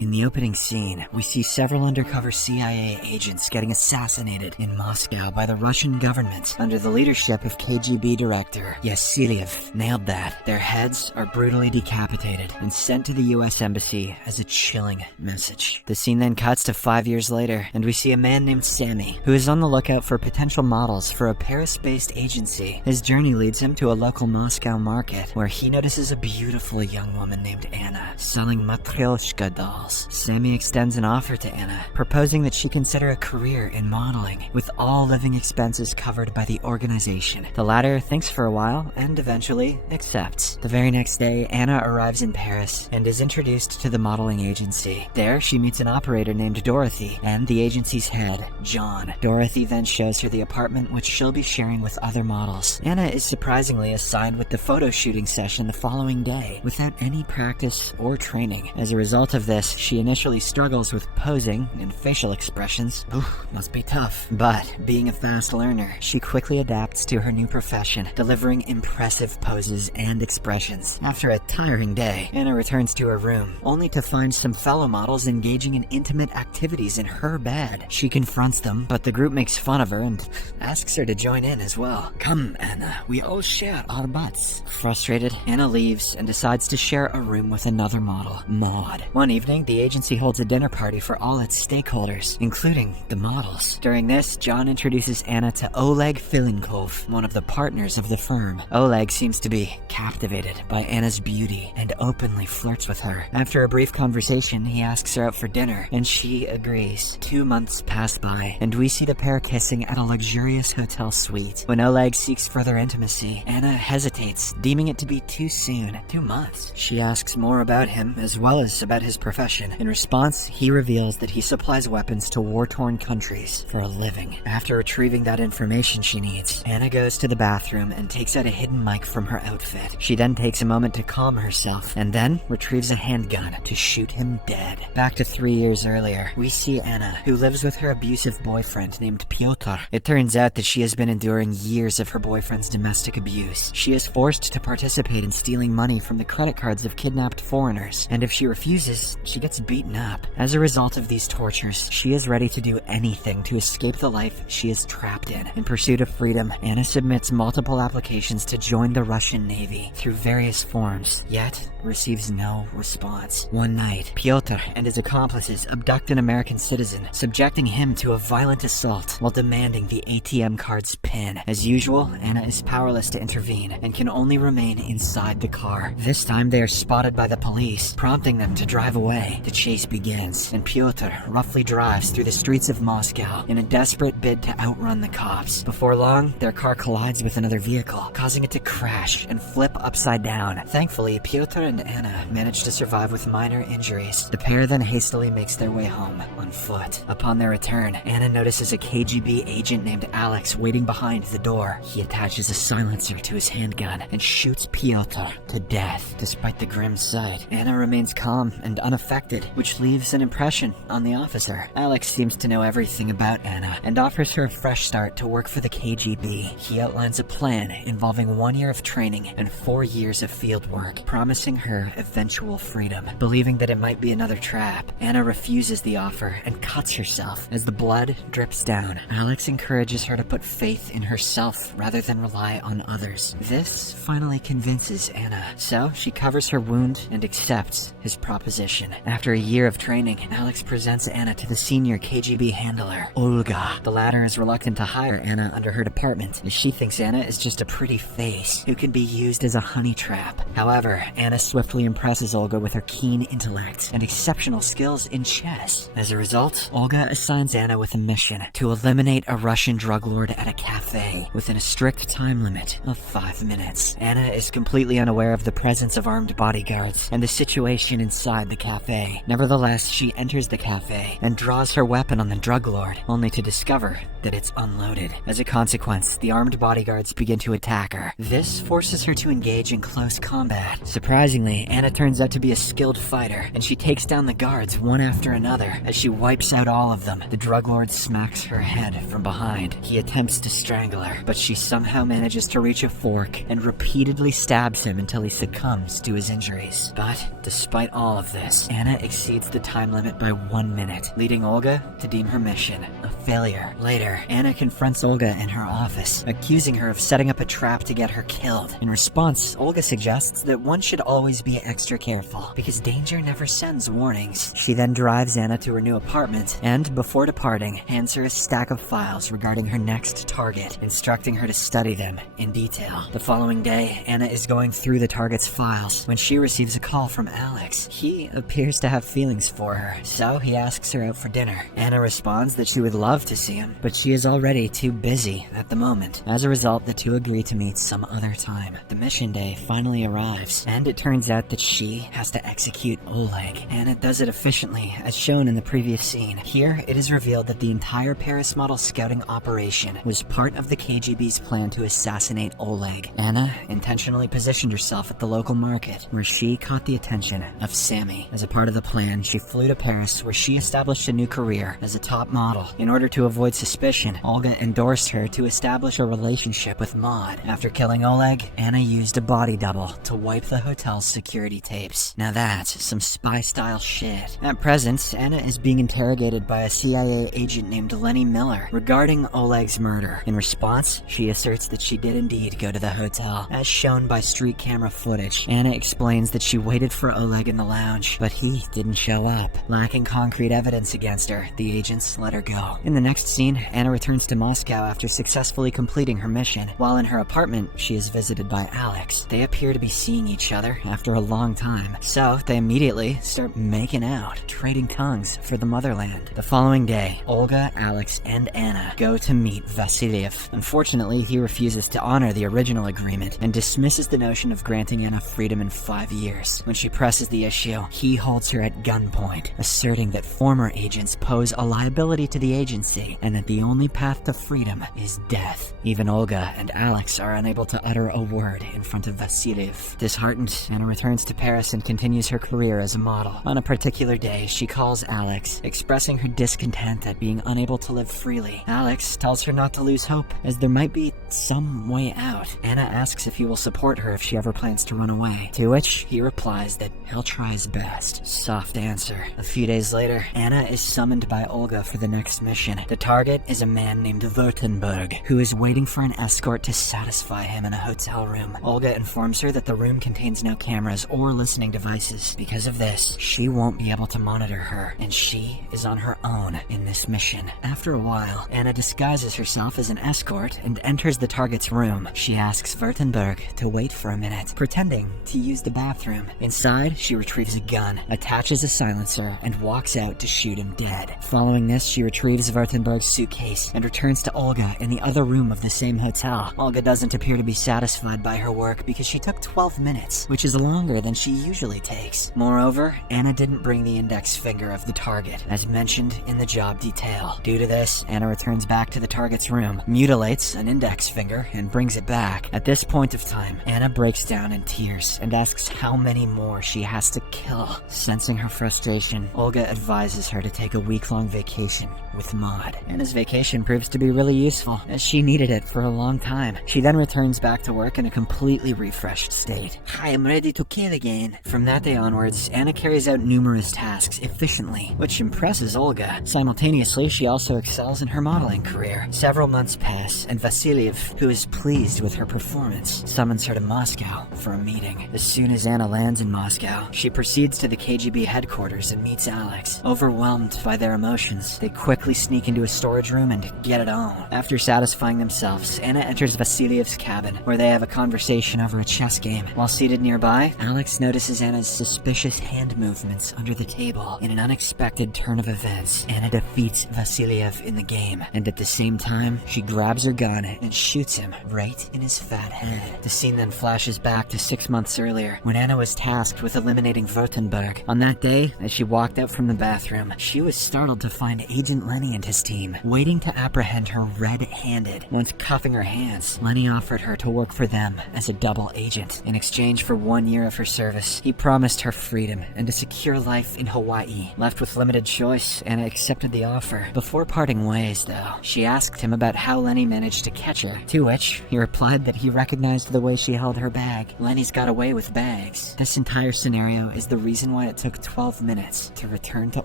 In the opening scene, we see several undercover CIA agents getting assassinated in Moscow by the Russian government under the leadership of KGB director Vasilyev. Nailed that. Their heads are brutally decapitated and sent to the US Embassy as a chilling message. The scene then cuts to 5 years later, and we see a man named Sammy, who is on the lookout for potential models for a Paris-based agency. His journey leads him to a local Moscow market, where he notices a beautiful young woman named Anna, selling matryoshka dolls. Sammy extends an offer to Anna, proposing that she consider a career in modeling, with all living expenses covered by the organization. The latter thinks for a while, and eventually accepts. The very next day, Anna arrives in Paris, and is introduced to the modeling agency. There, she meets an operator named Dorothy, and the agency's head, John. Dorothy then shows her the apartment which she'll be sharing with other models. Anna is surprisingly assigned with the photo shooting session the following day, without any practice or training. As a result of this, she initially struggles with posing and facial expressions. Must be tough. But, being a fast learner, she quickly adapts to her new profession, delivering impressive poses and expressions. After a tiring day, Anna returns to her room, only to find some fellow models engaging in intimate activities in her bed. She confronts them, but the group makes fun of her and asks her to join in as well. "Come, Anna, we all share our butts." Frustrated, Anna leaves and decides to share a room with another model, Maud. One evening, the agency holds a dinner party for all its stakeholders, including the models. During this, John introduces Anna to Oleg Filinkov, one of the partners of the firm. Oleg seems to be captivated by Anna's beauty and openly flirts with her. After a brief conversation, he asks her out for dinner, and she agrees. 2 months pass by, and we see the pair kissing at a luxurious hotel suite. When Oleg seeks further intimacy, Anna hesitates, deeming it to be too soon. 2 months. She asks more about him, as well as about his profession. In response, he reveals that he supplies weapons to war-torn countries for a living. After retrieving that information she needs, Anna goes to the bathroom and takes out a hidden mic from her outfit. She then takes a moment to calm herself, and then retrieves a handgun to shoot him dead. Back to 3 years earlier, we see Anna, who lives with her abusive boyfriend named Pyotr. It turns out that she has been enduring years of her boyfriend's domestic abuse. She is forced to participate in stealing money from the credit cards of kidnapped foreigners, and if she refuses, she gets beaten up. As a result of these tortures, she is ready to do anything to escape the life she is trapped in. In pursuit of freedom, Anna submits multiple applications to join the Russian Navy through various forms, yet receives no response. One night, Pyotr and his accomplices abduct an American citizen, subjecting him to a violent assault while demanding the ATM card's PIN. As usual, Anna is powerless to intervene and can only remain inside the car. This time they are spotted by the police, prompting them to drive away. The chase begins, and Pyotr roughly drives through the streets of Moscow in a desperate bid to outrun the cops. Before long, their car collides with another vehicle, causing it to crash and flip upside down. Thankfully, Pyotr and Anna manage to survive with minor injuries. The pair then hastily makes their way home on foot. Upon their return, Anna notices a KGB agent named Alex waiting behind the door. He attaches a silencer to his handgun and shoots Pyotr to death. Despite the grim sight, Anna remains calm and unaffected, which leaves an impression on the officer. Alex seems to know everything about Anna and offers her a fresh start to work for the KGB. He outlines a plan involving 1 year of training and 4 years of field work, promising her eventual freedom. Believing that it might be another trap, Anna refuses the offer and cuts herself as the blood drips down. Alex encourages her to put faith in herself rather than rely on others. This finally convinces Anna, so she covers her wound and accepts his proposition. After a year of training, Alex presents Anna to the senior KGB handler, Olga. The latter is reluctant to hire Anna under her department, as she thinks Anna is just a pretty face who can be used as a honey trap. However, Anna swiftly impresses Olga with her keen intellect and exceptional skills in chess. As a result, Olga assigns Anna with a mission to eliminate a Russian drug lord at a cafe within a strict time limit of 5 minutes. Anna is completely unaware of the presence of armed bodyguards and the situation inside the cafe. Nevertheless, she enters the cafe and draws her weapon on the drug lord, only to discover that it's unloaded. As a consequence, the armed bodyguards begin to attack her. This forces her to engage in close combat. Surprisingly, Anna turns out to be a skilled fighter, and she takes down the guards one after another. As she wipes out all of them, the drug lord smacks her head from behind. He attempts to strangle her, but she somehow manages to reach a fork and repeatedly stabs him until he succumbs to his injuries. But despite all of this, Anna Anna exceeds the time limit by 1 minute, leading Olga to deem her mission a failure. Later, Anna confronts Olga in her office, accusing her of setting up a trap to get her killed. In response, Olga suggests that one should always be extra careful, because danger never sends warnings. She then drives Anna to her new apartment, and before departing, hands her a stack of files regarding her next target, instructing her to study them in detail. The following day, Anna is going through the target's files when she receives a call from Alex. He appears to have feelings for her, so he asks her out for dinner. Anna responds that she would love to see him, but she is already too busy at the moment. As a result, the two agree to meet some other time. The mission day finally arrives, and it turns out that she has to execute Oleg. Anna does it efficiently, as shown in the previous scene. Here, it is revealed that the entire Paris model scouting operation was part of the KGB's plan to assassinate Oleg. Anna intentionally positioned herself at the local market, where she caught the attention of Sammy. As a part of the plan, she flew to Paris, where she established a new career as a top model. In order to avoid suspicion, Olga endorsed her to establish a relationship with Maud. After killing Oleg, Anna used a body double to wipe the hotel's security tapes. Now that's some spy-style shit. At present, Anna is being interrogated by a CIA agent named Lenny Miller regarding Oleg's murder. In response, she asserts that she did indeed go to the hotel, as shown by street camera footage. Anna explains that she waited for Oleg in the lounge, but he didn't show up. Lacking concrete evidence against her, the agents let her go. In the next scene, Anna returns to Moscow after successfully completing her mission. While in her apartment, she is visited by Alex. They appear to be seeing each other after a long time, so they immediately start making out, trading tongues for the motherland. The following day, Olga, Alex, and Anna go to meet Vasiliev. Unfortunately, he refuses to honor the original agreement and dismisses the notion of granting Anna freedom in 5 years. When she presses the issue, he holds her at gunpoint, asserting that former agents pose a liability to the agency and that the only path to freedom is death. Even Olga and Alex are unable to utter a word in front of Vasiliev. Disheartened, Anna returns to Paris and continues her career as a model. On a particular day, she calls Alex, expressing her discontent at being unable to live freely. Alex tells her not to lose hope, as there might be some way out. Anna asks if he will support her if she ever plans to run away, to which he replies that he'll try his best. Soft answer. A few days later, Anna is summoned by Olga for the next mission. The target is a man named Württemberg, who is waiting for an escort to satisfy him in a hotel room. Olga informs her that the room contains no cameras or listening devices. Because of this, she won't be able to monitor her, and she is on her own in this mission. After a while, Anna disguises herself as an escort and enters the target's room. She asks Württemberg to wait for a minute, pretending to use the bathroom. Inside, she retrieves a gun, attaches a silencer, and walks out to shoot him dead. Following this, she retrieves Württemberg's suitcase and returns to Olga in the other room of the same hotel. Olga doesn't appear to be satisfied by her work because she took 12 minutes, which is longer than she usually takes. Moreover, Anna didn't bring the index finger of the target, as mentioned in the job detail. Due to this, Anna returns back to the target's room, mutilates an index finger, and brings it back. At this point of time, Anna breaks down in tears and asks how many more she has to kill. Sensing her frustration, Olga advises her to take a week-long vacation with Maud. Anna's vacation proves to be really useful, as she needed it for a long time. She then returns back to work in a completely refreshed state. I am ready to kill again. From that day onwards, Anna carries out numerous tasks efficiently, which impresses Olga. Simultaneously, she also excels in her modeling career. Several months pass, and Vasiliev, who is pleased with her performance, summons her to Moscow for a meeting. As soon as Anna lands in Moscow, she proceeds to the KGB headquarters and meets Alex. Overwhelmed by their emotions, they quickly sneak into a storage room and get it on. After satisfying themselves, Anna enters Vasiliev's cabin, where they have a conversation over a chess game. While seated nearby, Alex notices Anna's suspicious hand movements under the table. In an unexpected turn of events, Anna defeats Vasiliev in the game, and at the same time, she grabs her gun and shoots him right in his fat head. The scene then flashes back to 6 months earlier, when Anna was tasked with eliminating Württemberg. On that day, as she walked out from the bathroom, she was startled to find Agent Lenny and his team, waiting to apprehend her red-handed. Once cuffing her hands, Lenny offered her to work for them as a double agent. In exchange for 1 year of her service, he promised her freedom and a secure life in Hawaii. Left with limited choice, Anna accepted the offer. Before parting ways, though, she asked him about how Lenny managed to catch her, to which he replied that he recognized the way she held her bag. Lenny's got away with bags. This entire scenario is the reason why it took 12 minutes to return to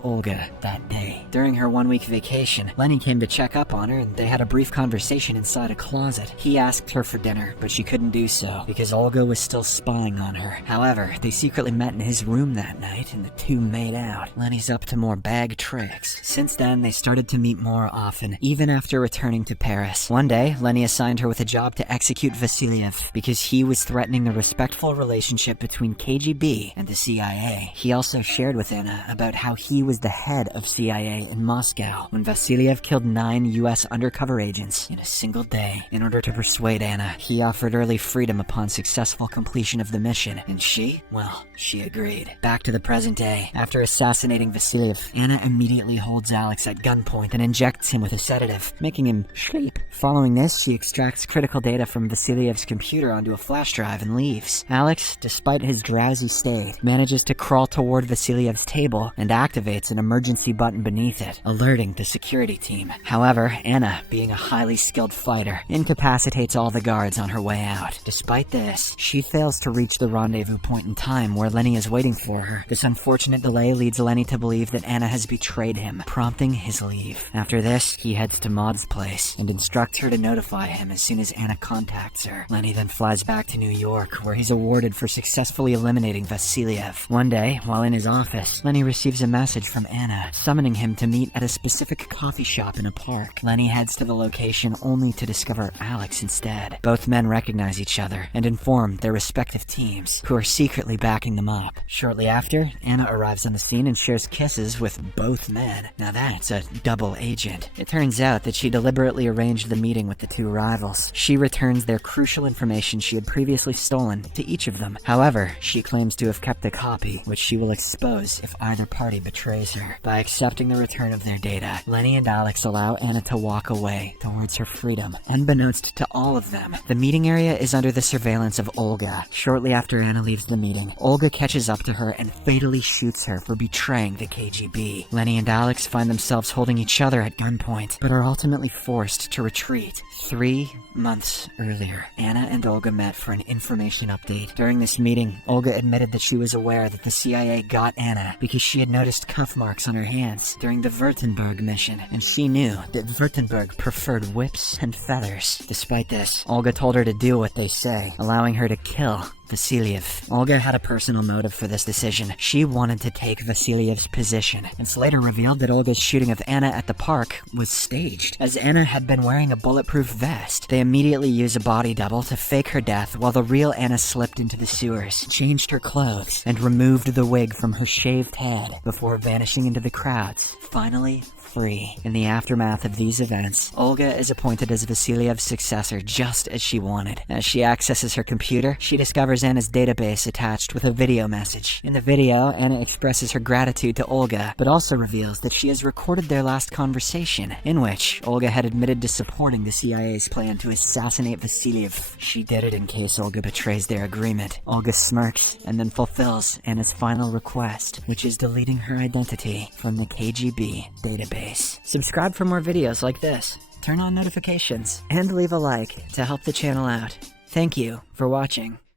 Olga that day. During her 1-week vacation, Lenny came to check up on her and they had a brief conversation inside a closet. He asked her for dinner, but she couldn't do so because Olga was still spying on her. However, they secretly met in his room that night and the two made out. Lenny's up to more bag tricks. Since then, they started to meet more often, even after returning to Paris. One day, Lenny assigned her with a job to execute Vasilyev because he was threatening the respectful relationship between KGB and the CIA. He also shared with Anna about how he was the head of CIA in Moscow when Vasilyev killed 9 US undercover agents in a single day. In order to persuade Anna, he offered early freedom upon successful completion of the mission, and she agreed. Back to the present day. After assassinating Vasilyev, Anna immediately holds Alex at gunpoint and injects him with a sedative, making him sleep. Following this, she extracts critical data from Vasilyev's computer onto a flash drive and leaves. Alex, despite his drowsy state, manages to crawl toward Vasilyev's table and activates an emergency button beneath it, alerting the security team. However, Anna, being a highly skilled fighter, incapacitates all the guards on her way out. Despite this, she fails to reach the rendezvous point in time where Lenny is waiting for her. This unfortunate delay leads Lenny to believe that Anna has betrayed him, prompting his leave. After this, he heads to Maud's place and instructs her to notify him as soon as Anna contacts her. Lenny then flies back to New York, where he's awarded for successfully eliminating Vasilyev. One day, while in his office, Lenny receives a message from Anna, summoning him to meet at a specific coffee shop in a park. Lenny heads to the location only to discover Alex instead. Both men recognize each other and inform their respective teams, who are secretly backing them up. Shortly after, Anna arrives on the scene and shares kisses with both men. Now that's a double agent. It turns out that she deliberately arranged the meeting with the two rivals. She returns their crucial information she had previously stolen to each of them. However, she claims to have kept a copy, which she will expose if either party betrays her. By accepting the return of their data, Lenny and Alex allow Anna to walk away towards her freedom. Unbeknownst to all of them, the meeting area is under the surveillance of Olga. Shortly after Anna leaves the meeting, Olga catches up to her and fatally shoots her for betraying the KGB. Lenny and Alex find themselves holding each other at gunpoint, but are ultimately forced to retreat. 3 months earlier, Anna and Olga met for an information update. During this meeting, Olga admitted that she was aware that the CIA got Anna because she had noticed cuff marks on her hands during the Württemberg mission, and she knew that Württemberg preferred whips and feathers. Despite this, Olga told her to do what they say, allowing her to kill Vasilyev. Olga had a personal motive for this decision. She wanted to take Vasilyev's position. It's later revealed that Olga's shooting of Anna at the park was staged, as Anna had been wearing a bulletproof vest. They immediately use a body double to fake her death while the real Anna slipped into the sewers, changed her clothes, and removed the wig from her shaved head before vanishing into the crowds. Finally, free. In the aftermath of these events, Olga is appointed as Vasilyev's successor just as she wanted. As she accesses her computer, she discovers Anna's database attached with a video message. In the video, Anna expresses her gratitude to Olga, but also reveals that she has recorded their last conversation, in which Olga had admitted to supporting the CIA's plan to assassinate Vasilyev. She did it in case Olga betrays their agreement. Olga smirks and then fulfills Anna's final request, which is deleting her identity from the KGB database. Subscribe for more videos like this, turn on notifications, and leave a like to help the channel out. Thank you for watching.